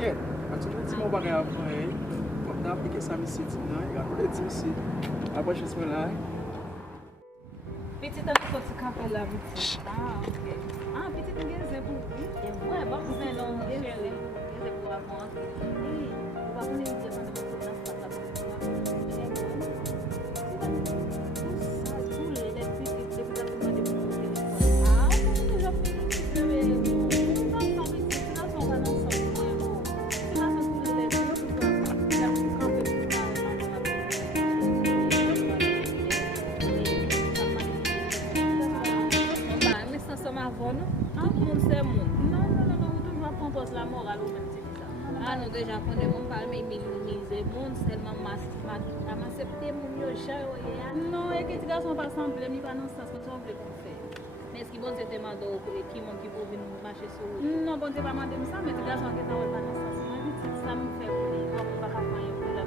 Ken, ati mwen ti mwen bagay avan e, kom ta aplike sa misi ti nan, e gano de ti misi. Apan ches mwen la. Petit ami soti kape la biti. Ah, ok. Ah, petit mwen gen ze pou. E vwe, bak mwen gen lon gen ze pou avan. E, wap mwen gen mwen de mwen sa la pou. Ah, nous déjà connaissons mon parle mais minimiser monde seulement m'accepter mon yo chat non et que tu garçon pas semble mi pas dans sens que tu veut faire mais est-ce que bon c'était mando qui mon qui pour venir marcher sur non bon c'est pas mandé ça mais tu garçon qui dans pas dans sens ça me fait comme pas faire pour la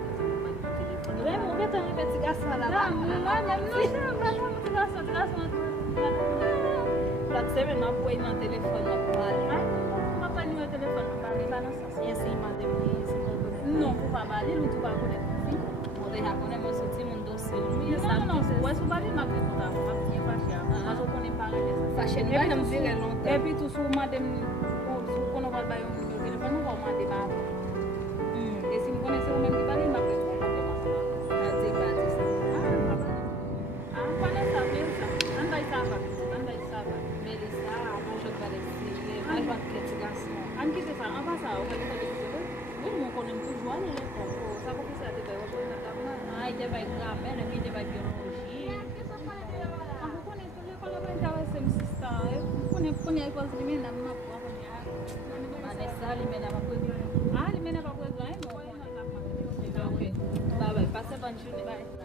téléphone ouais mon gars t'as petit garçon là moi même non petit garçon là c'est même pour ir dans téléphone pour aller pas numéro de téléphone pour parler pas dans sens et c'est madame non pour pas parler ou tu vas connaître pour déjà connaître mon sorti mon dossier non c'est ouais sur parler m'a pour ta m'a bien fâché moi je connais pas fâché mais me dire longtemps et puis tout sur madame sur qu'on va bailler un numéro de téléphone on va demander pas et si vous connaissez vous même qui parler m'a pour dia vai gramer, a vida vai biologia. Aku pun itu kalau belajar semester, aku pun ya kalau sini nama apa pun ya. Ada sekali nama apa pun. Ah, mana apa pun lain. Oke, bye bye. Passe bonne journée. Bye.